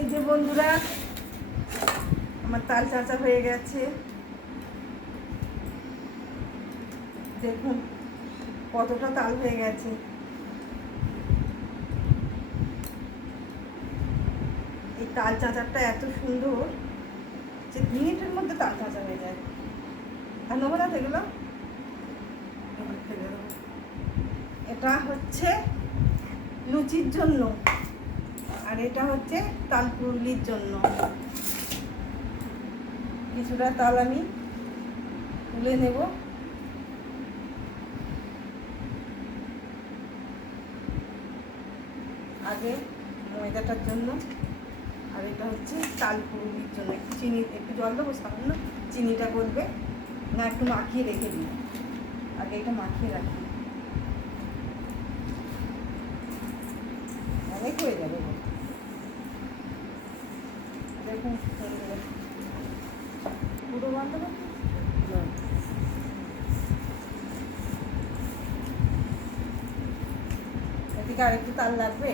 এই যে বন্ধুরা, আমার তাল চাঁচা হয়ে গেছে। দেখুন, কতটা তাল হয়ে গেছে। এই তাল চাঁচারটা এত সুন্দর যে মিনিটের মধ্যে তাল চাঁচা হয়ে যায়। আর নেব না দেবো। এটা হচ্ছে লুচির জন্য। আর এটা হচ্ছে তাল পুরুলির জন্য। কিছুটা তাল আমি তুলে নেব। আগে ময়দাটার জন্য। আর এটা হচ্ছে তাল পুরুলির জন্য। একটু চিনি, একটু জল দেবো, সামান্য চিনিটা করবে। না, একটু মাখিয়ে রেখে দিই। আগে এটা মাখিয়ে রাখি। অনেক হয়ে যাবে গো। দেখুন বন্ধুরা, পুরো বন্ধ করতে এদিকে আরেকটু তাল লাগবে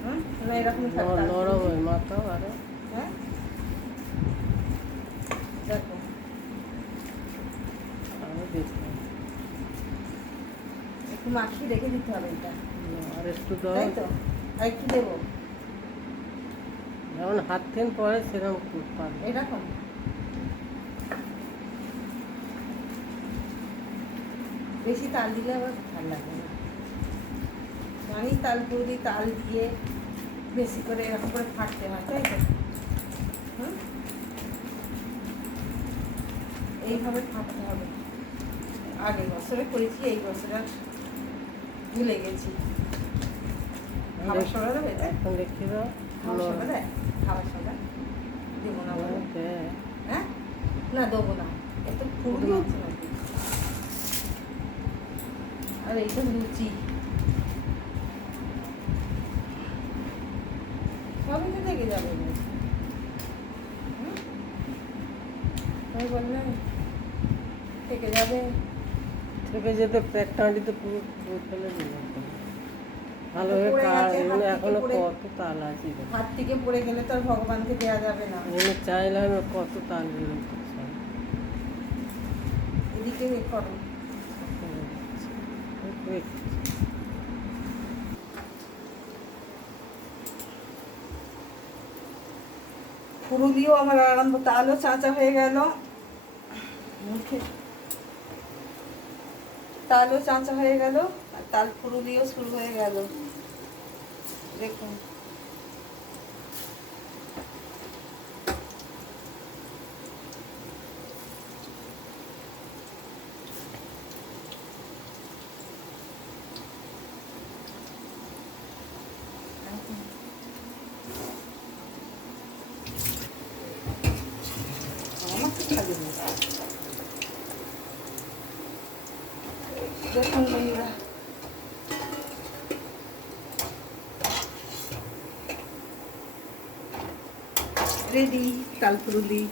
হুম এরকম নরম হয় মাথা আরও হ্যাঁ দেখো আরও একটু মাখিয়ে রেখে দিতে হবে এটা। আর একটু দাও তাই তো? আর একটু দেবো। যেমন হাত থেকে পরে সেরকম পারবে এরকম? বেশি তাল দিলে আবার ভালো লাগে না। জানি তাল পুরি তাল দিয়ে বেশি করে এরকম করে ফাটতে হয় তাই তো? এইভাবে ফাটতে হবে। আগের বছরে করেছি এই বছরে আর ভুলে গেছি। খাবার সোডা দেবে এখন দেখি না হ্যাঁ? হ্যাঁ দেবো না। এত ফুল হচ্ছে নাকি? আর এইটা লুচি। সবই তো থেকে যাবে থেকে যাবে। থেকে যেতে প্যাকটা হাঁড়িতে পুরো ফেলে দিল ভালোভাবে এখানে কত তাল আছে হাত থেকে পড়ে গেলে তো আর ভগবানকে দেওয়া যাবে না। চাইলাম কত তাল এদিকে করো। পুরুলিও আমার আরম্ভ তালও চাঁচা হয়ে গেল। মুখে তালও চাঁচা হয়ে গেল। তাল পুরুলিও শুরু হয়ে গেল দেখুন। দেখুন রেডি তালপুরুলি